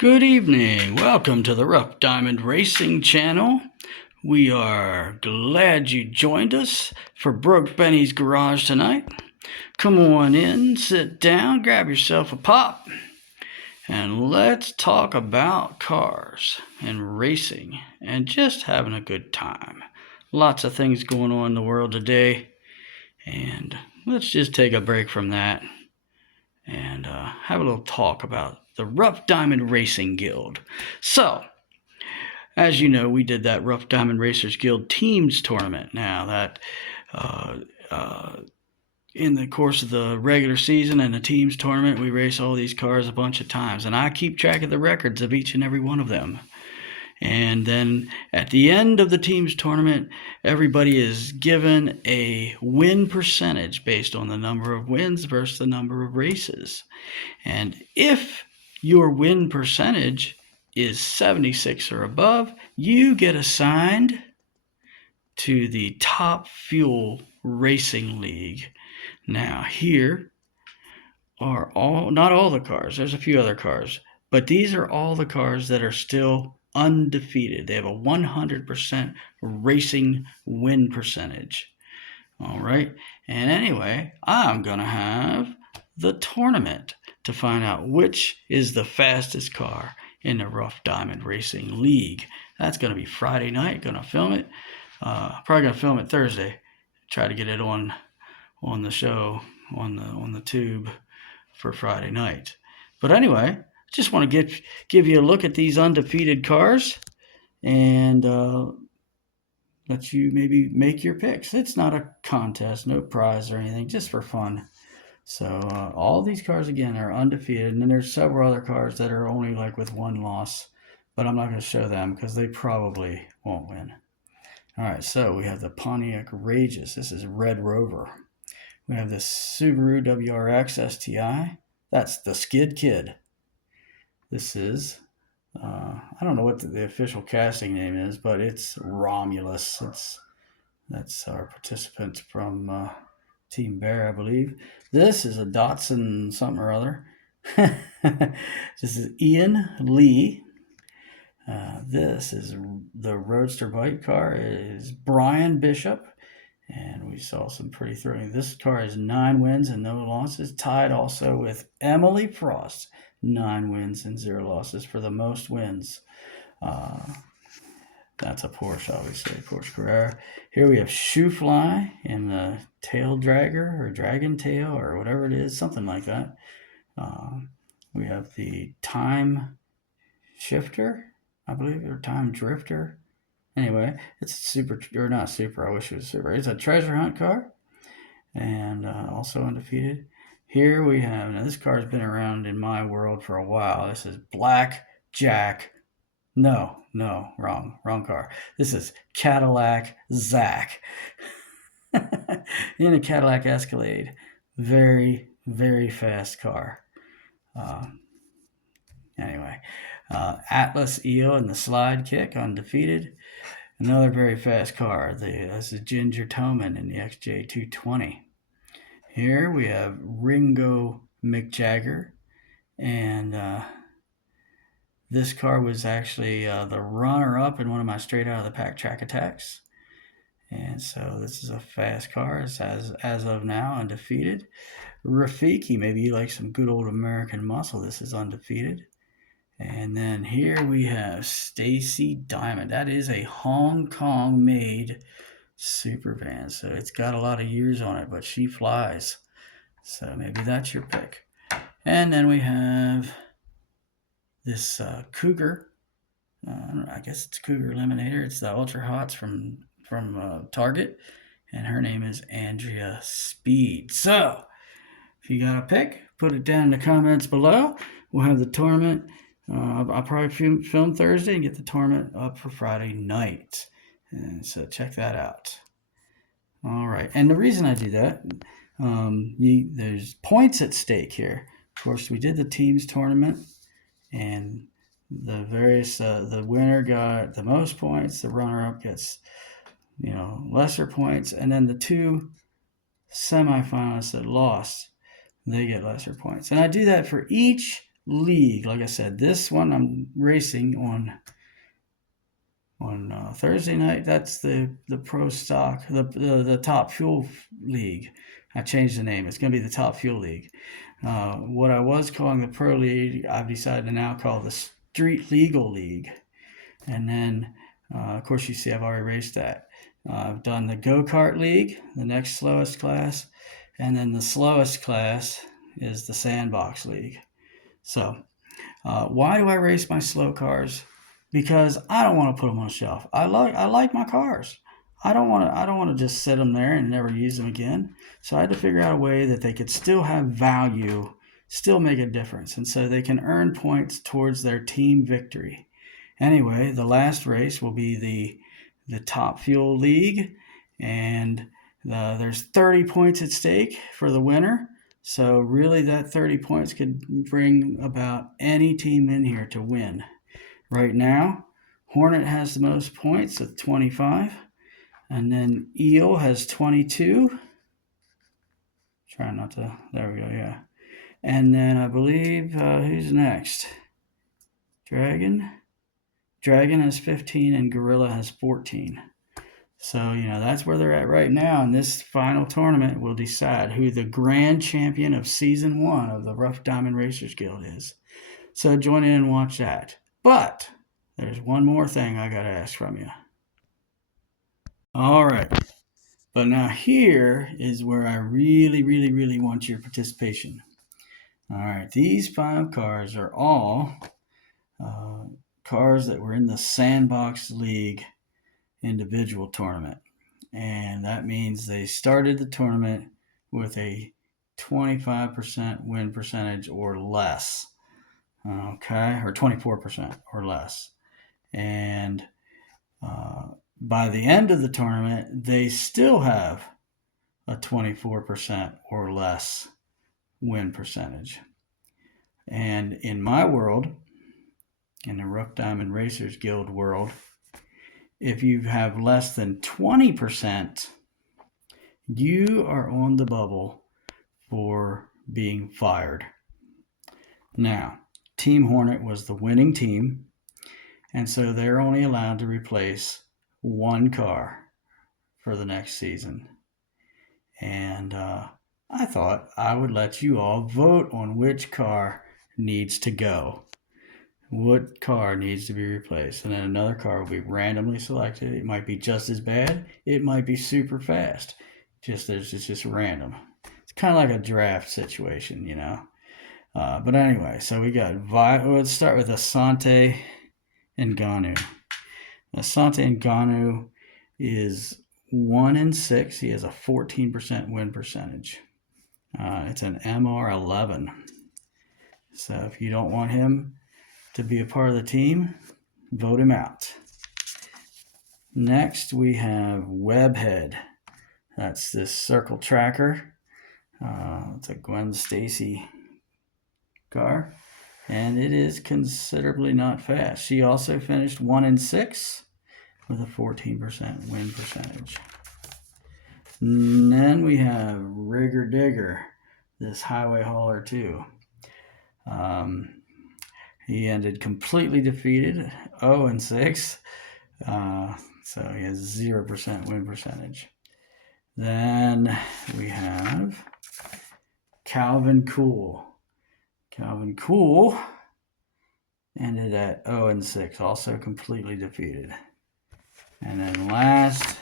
Good evening. Welcome to the Rough Diamond Racing channel. We are glad you joined us for Broke Benny's Garage tonight. Come on in, sit down, grab yourself a pop, and let's talk about cars and racing and just having a good time. Lots of things going on in the world today, and let's just take a break from that and have a little talk about the Rough Diamond Racing Guild. So, as you know, we did that Rough Diamond Racers Guild Teams tournament. Now, that in the course of the regular season and the teams tournament, we race all these cars a bunch of times, and I keep track of the records of each and every one of them. And then at the end of the teams tournament, everybody is given a win percentage based on the number of wins versus the number of races. And if your win percentage is 76 or above, you get assigned to the Top Fuel Racing League. Now, here are not all the cars. There's a few other cars, but these are all the cars that are still undefeated. They have a 100% racing win percentage. All right. And anyway, I'm going to have the tournament to find out which is the fastest car in the Rough Diamond Racing League. That's going to be Friday night. Going to film it. Probably going to film it Thursday. Try to get it on the show on the tube for Friday night. But anyway, just want to give you a look at these undefeated cars and let you maybe make your picks. It's not a contest, no prize or anything, just for fun. So all these cars, again, are undefeated. And then there's several other cars that are only like with one loss. But I'm not going to show them because they probably won't win. All right, so we have the Pontiac Rages. This is Red Rover. We have the Subaru WRX STI. That's the Skid Kid. This is, I don't know what the official casting name is, but it's Romulus. That's our participant from Team Bear, I believe. This is a Datsun something or other. This is Ian Lee. This is the Roadster bike car. It is Brian Bishop. And we saw some pretty thrilling. This car has 9 wins and no losses, tied also with Emily Frost. 9 wins and 0 losses for the most wins. That's a Porsche, obviously, Porsche Carrera. Here we have Shoefly in the Tail Dragger or Dragon Tail or whatever it is, something like that. We have the Time Shifter, I believe, or Time Drifter. Anyway, it's super, or not super, I wish it was super. It's a treasure hunt car and also undefeated. Here we have, now this car has been around in my world for a while. This is Black Jack. No, wrong car. This is Cadillac Zack in a Cadillac Escalade. Very, very fast car. Anyway, Atlas EO and the Slide Kick, undefeated. Another very fast car. This is Ginger Toman in the XJ220. Here we have Ringo McJagger, and this car was actually the runner-up in one of my straight out of the pack track attacks. And so this is a fast car. It's as of now undefeated. Rafiki, maybe you like some good old American muscle. This is undefeated. And then here we have Stacy Diamond. That is a Hong Kong-made super van. So it's got a lot of years on it, but she flies. So maybe that's your pick. And then we have this Cougar. I guess it's Cougar Eliminator. It's the Ultra Hots from Target. And her name is Andrea Speed. So if you got a pick, put it down in the comments below. We'll have the tournament. I'll probably film Thursday and get the tournament up for Friday night. And so check that out. All right. And the reason I do that, there's points at stake here. Of course, we did the teams tournament, and the winner got the most points. The runner-up gets, lesser points. And then the 2 semifinalists that lost, they get lesser points. And I do that for each league. Like I said, this one I'm racing on Thursday night. That's the Pro Stock, the Top Fuel League. I changed the name. It's going to be the Top Fuel League. What I was calling the Pro League, I've decided to now call the Street Legal League. And then, of course, you see I've already raced that. I've done the Go-Kart League, the next slowest class, and then the slowest class is the Sandbox League. So, why do I race my slow cars? Because I don't want to put them on a shelf. I like my cars. I don't want to just sit them there and never use them again. So I had to figure out a way that they could still have value, still make a difference, and so they can earn points towards their team victory. Anyway, the last race will be the Top Fuel League, and there's 30 points at stake for the winner. So really that 30 points could bring about any team in here to win. Right now, Hornet has the most points with 25, and then Eel has 22. Try not to, there we go, yeah. And then I believe, who's next? Dragon has 15 and Gorilla has 14. So, that's where they're at right now. And this final tournament will decide who the grand champion of season 1 of the Rough Diamond Racers Guild is. So join in and watch that. But there's one more thing I got to ask from you. All right. But now here is where I really, really, really want your participation. All right. These 5 cars are all cars that were in the Sandbox League individual tournament. And that means they started the tournament with a 25% win percentage or less. Okay, or 24% or less. And by the end of the tournament, they still have a 24% or less win percentage. And in my world, in the Rough Diamond Racers Guild world, if you have less than 20%, you are on the bubble for being fired. Now, Team Hornet was the winning team, and so they're only allowed to replace 1 car for the next season. And I thought I would let you all vote on which car needs to go. What car needs to be replaced? And then another car will be randomly selected. It might be just as bad. It might be super fast. It's just random. It's kind of like a draft situation, But anyway, so we got let's start with Asante and Ganu. Asante Ngannou is 1-6. He has a 14% win percentage. It's an MR11. So if you don't want him to be a part of the team, vote him out. Next, we have Webhead. That's this circle tracker. It's a Gwen Stacy car, and it is considerably not fast. She also finished 1-6 with a 14% win percentage. And then we have Rigger Digger, this highway hauler too. He ended completely defeated, 0-6, so he has 0% win percentage. Then we have Calvin Cool. Calvin Cool ended at 0-6, also completely defeated. And then last,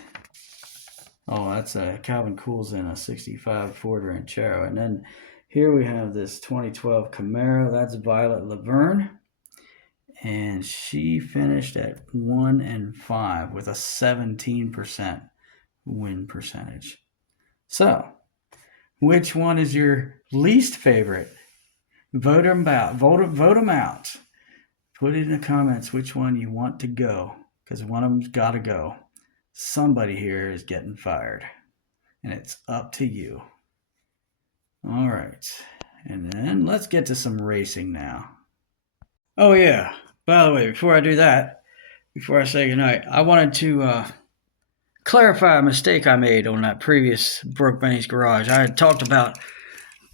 that's Calvin Cool's in a 65 Ford Ranchero. And then here we have this 2012 Camaro. That's Violet Laverne. And she finished at 1-5 with a 17% win percentage. So, which one is your least favorite? Vote them out. Vote them out. Put it in the comments which one you want to go, because one of them's got to go. Somebody here is getting fired, and it's up to you. All right, and then let's get to some racing now. Oh yeah, by the way, before I do that, before I say goodnight, I wanted to clarify a mistake I made on that previous Broke Benny's Garage. I had talked about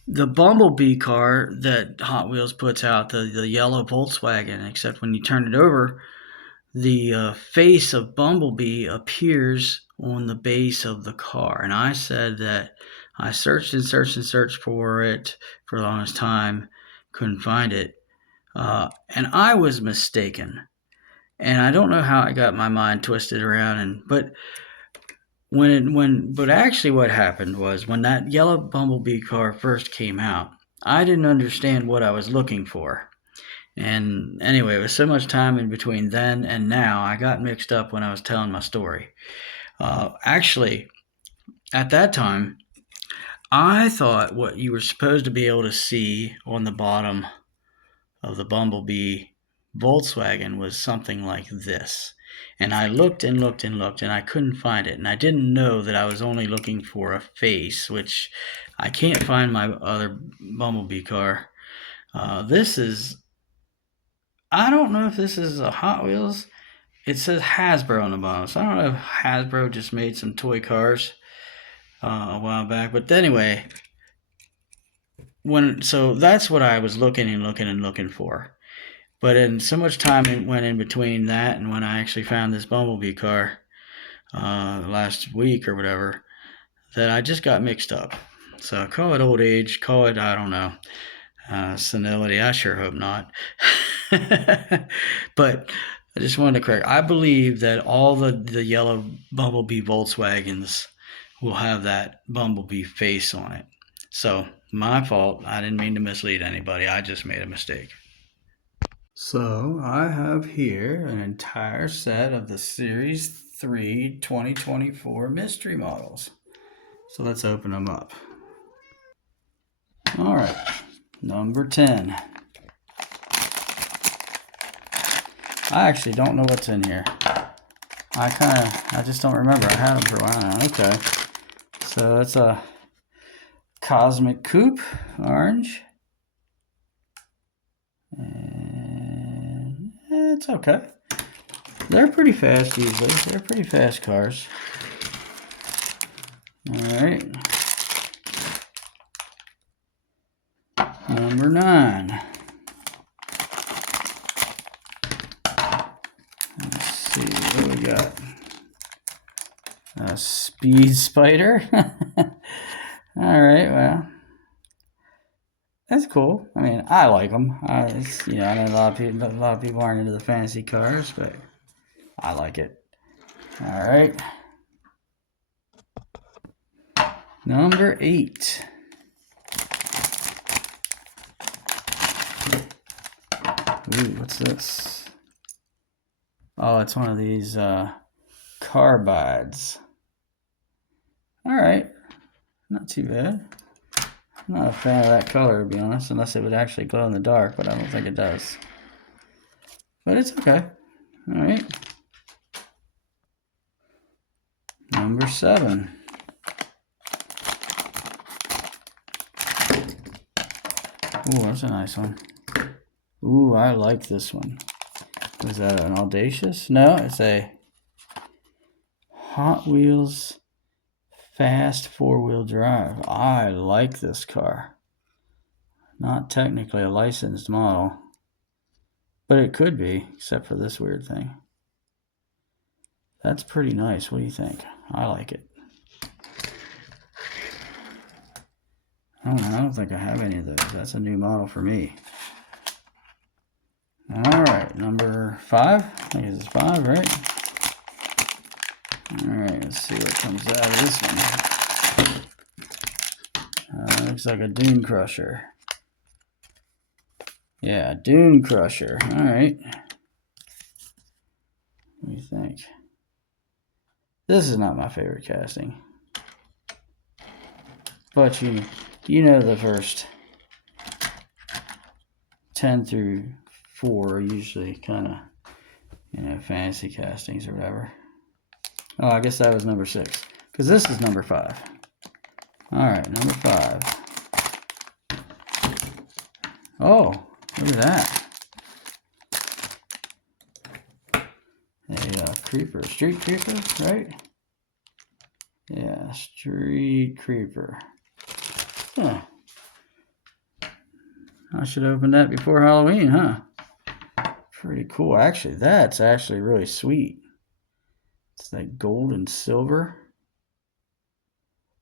the Bumblebee car that Hot Wheels puts out, the yellow Volkswagen, except when you turn it over, the face of Bumblebee appears on the base of the car. And I said that I searched and searched and searched for it for the longest time, couldn't find it. And I was mistaken. And I don't know how I got my mind twisted around. But actually what happened was when that yellow Bumblebee car first came out, I didn't understand what I was looking for. And anyway, with so much time in between then and now, I got mixed up when I was telling my story. Actually, at that time, I thought what you were supposed to be able to see on the bottom of the Bumblebee Volkswagen was something like this. And I looked and looked and looked and I couldn't find it. And I didn't know that I was only looking for a face, which I can't find my other Bumblebee car. This is, I don't know if this is a Hot Wheels. It says Hasbro on the bottom. So I don't know if Hasbro just made some toy cars a while back. But anyway, so that's what I was looking and looking and looking for. But in so much time went in between that and when I actually found this Bumblebee car last week or whatever, that I just got mixed up. So call it old age, call it, I don't know, senility. I sure hope not. But I just wanted to correct. I believe that all the yellow Bumblebee Volkswagens will have that Bumblebee face on it. So my fault. I didn't mean to mislead anybody. I just made a mistake. So I have here an entire set of the Series 3 2024 mystery models. So let's open them up. All right, number 10. I actually don't know what's in here. I just don't remember. I had them for a while now. Okay. So it's a Cosmic Coupe, orange. And it's okay. They're pretty fast usually. They're pretty fast cars. Alright. Number 9. Let's see what we got. A Speed Spider. Alright, well. That's cool. I mean, I like them. I know a lot of people aren't into the fancy cars, but I like it. All right. Number 8. Ooh, what's this? Oh, it's one of these carbides. All right. Not too bad. I'm not a fan of that color, to be honest, unless it would actually glow in the dark, but I don't think it does. But it's okay. All right. Number 7. Ooh, that's a nice one. Ooh, I like this one. Is that an Audacious? No, it's a Hot Wheels Fast 4-wheel drive. I like this car. Not technically a licensed model, but it could be, except for this weird thing. That's pretty nice. What do you think? I like it. I don't think I have any of those. That's a new model for me. All right, number 5. I think this is 5, right? All right, let's see what comes out of this one. Looks like a Dune Crusher. Yeah, Dune Crusher. All right. What do you think? This is not my favorite casting. But you know the first 10 through 4 are usually kind of, fantasy castings or whatever. Oh, I guess that was number 6. Because this is number 5. Alright, number 5. Oh, look at that. A creeper. Street creeper, right? Yeah, street creeper. Huh. I should open that before Halloween, huh? Pretty cool. Actually, that's actually really sweet. It's that gold and silver.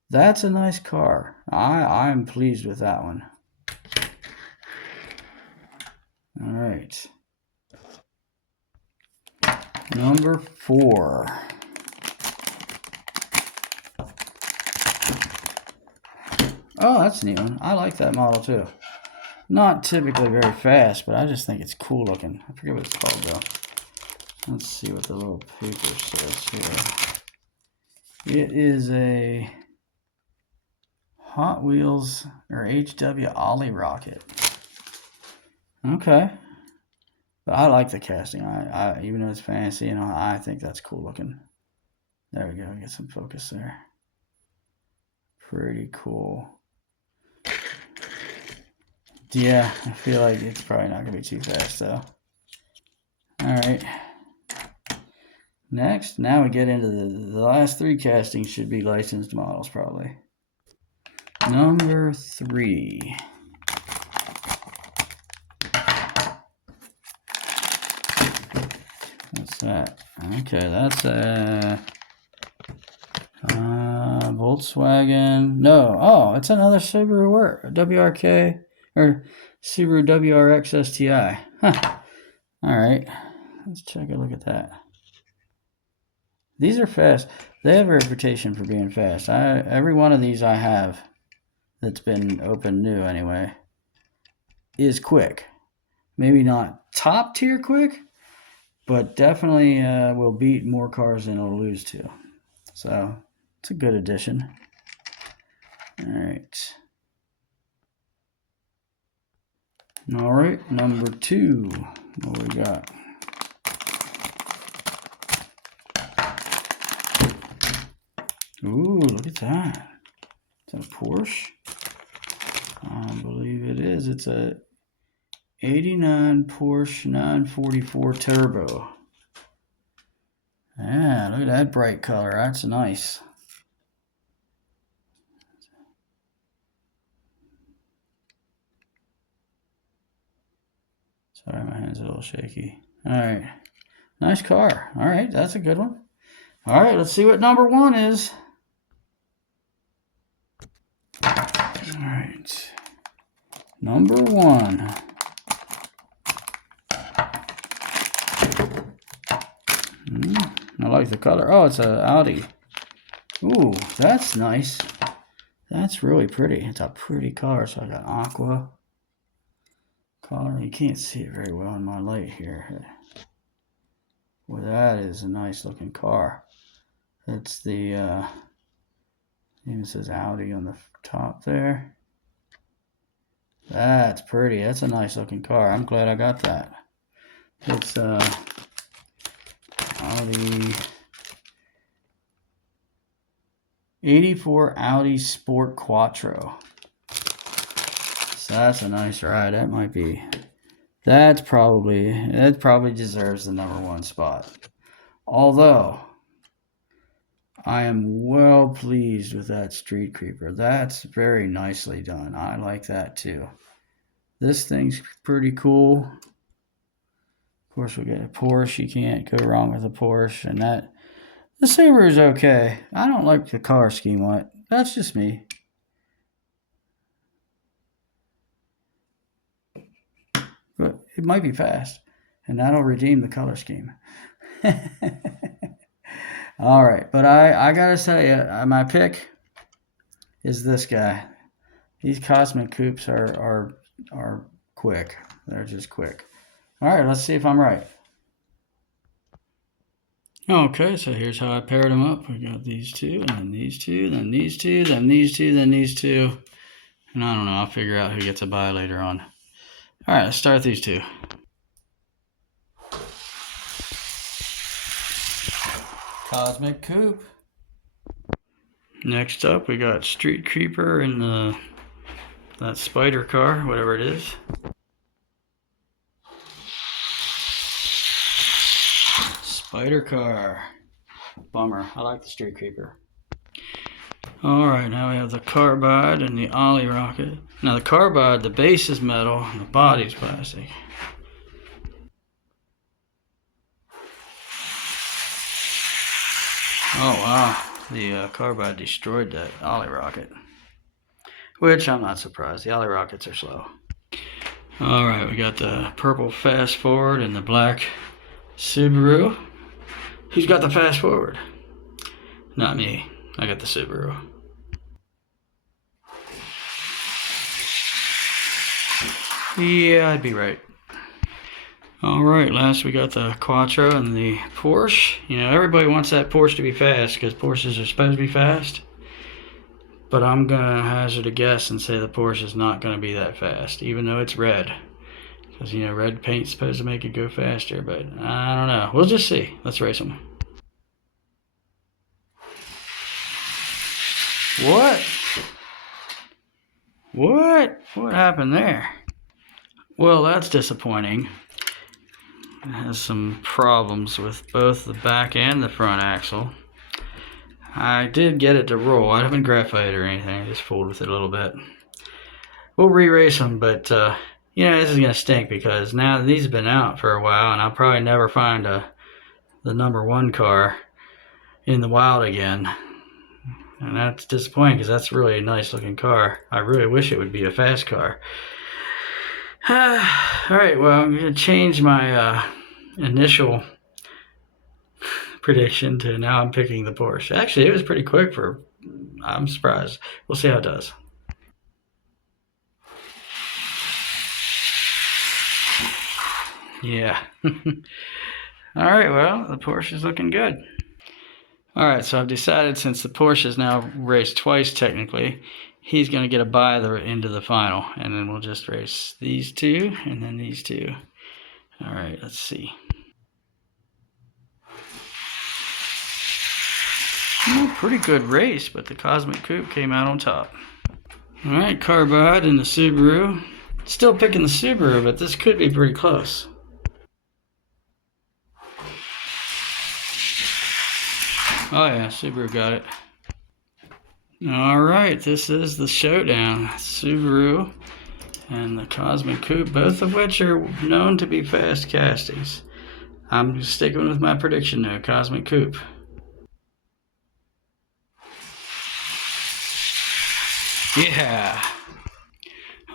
That's a nice car. I'm pleased with that one. All right. Number 4. Oh, that's a neat one. I like that model too. Not typically very fast, but I just think it's cool looking. I forget what it's called though. Let's see what the little paper says here. It is a Hot Wheels or HW Ollie rocket. Okay. But I like the casting. I even though it's fancy, I think that's cool looking. There we go. Get some focus there. Pretty cool. Yeah, I feel like it's probably not going to be too fast though. All right. Next, now we get into the last 3 castings should be licensed models probably. Number 3. What's that? Okay, that's a Volkswagen. No, oh, it's another Subaru WRK or Subaru WRX STI. Huh. All right, let's check a look at that. These are fast. They have a reputation for being fast. Every one of these I have that's been opened new anyway is quick. Maybe not top tier quick, but definitely will beat more cars than it'll lose to. So it's a good addition. All right. All right, number 2. What we got? Ooh, look at that. Is that a Porsche? I believe it is. It's a 89 Porsche 944 Turbo. Yeah, look at that bright color. That's nice. Sorry, my hand's a little shaky. All right. Nice car. All right, that's a good one. All right, let's see what number 1 is. All right. Number 1. I like the color. Oh, it's an Audi. Ooh, that's nice. That's really pretty. It's a pretty car. So I got aqua color. You can't see it very well in my light here. Well, that is a nice looking car. That's the even says Audi on the top there. That's pretty. That's a nice looking car. I'm glad I got that. It's Audi 84 Audi Sport Quattro. So that's a nice ride. That probably deserves the number 1 spot. Although I am well pleased with that Street Creeper. That's very nicely done. I like that too. This thing's pretty cool. Of course, we get a Porsche. You can't go wrong with a Porsche. And the Subaru is okay. I don't like the color scheme on it. That's just me. But it might be fast. And that'll redeem the color scheme. All right. But I got to say, my pick is this guy. These Cosmic Coupes are quick. They're just quick. All right, let's see if I'm right. Okay, so here's how I paired them up. We got these 2, and then these 2, then these 2, then these 2, then these 2. And I don't know, I'll figure out who gets a buy later on. All right, let's start with these 2. Cosmic Coupe. Next up, we got Street Creeper and that spider car, whatever it is. Spider car. Bummer. I like the Street Creeper. Alright, now we have the carbide and the ollie rocket. Now the carbide, the base is metal and the body's plastic. Oh wow, the carbide destroyed that ollie rocket. Which I'm not surprised, the ollie rockets are slow. Alright, we got the purple fast forward and the black Subaru. Who's got the fast forward? Not me, I got the Subaru. Yeah, I'd be right. Alright, last we got the Quattro and the Porsche. You know, everybody wants that Porsche to be fast because Porsches are supposed to be fast. But I'm going to hazard a guess and say the Porsche is not going to be that fast, even though it's red. Because, you know, red paint's supposed to make it go faster, but I don't know. We'll just see. Let's race them. What? What happened there? Well, that's disappointing. It has some problems with both the back and the front axle. I did get it to roll. I haven't graphited or anything. I just fooled with it a little bit. We'll re-race them, but you know, this is going to stink because now these have been out for a while and I'll probably never find the #1 car in the wild again. And that's disappointing because that's really a nice looking car. I really wish it would be a fast car. Alright, well, I'm going to change my initial prediction to now I'm picking the Porsche. Actually, it was pretty quick I'm surprised. We'll see how it does. Yeah. Alright, well, the Porsche is looking good. Alright, so I've decided since the Porsche is now raced twice technically, he's going to get a bye into the final. And then we'll just race these two and then these two. Alright, let's see. Pretty good race, but the Cosmic Coupe came out on top. Alright, carbide and the Subaru. Still picking the Subaru, but this could be pretty close. Oh yeah, Subaru got it. Alright, this is the showdown. Subaru and the Cosmic Coupe, both of which are known to be fast castings. I'm sticking with my prediction though, Cosmic Coupe. Yeah.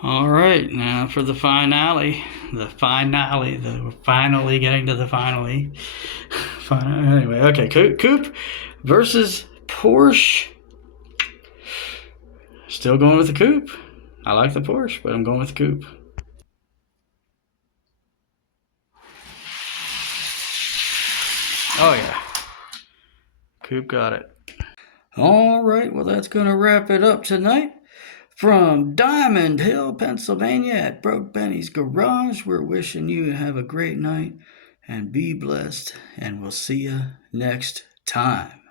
Alright, now for the finale. We're finally getting to the finale. Anyway, okay, Coupe versus Porsche. Still going with the Coupe. I like the Porsche, but I'm going with the Coupe. Oh yeah. Coupe got it. Alright, well that's going to wrap it up tonight. From Diamond Hill, Pennsylvania at Broke Benny's Garage, we're wishing you to have a great night and be blessed, and we'll see you next time.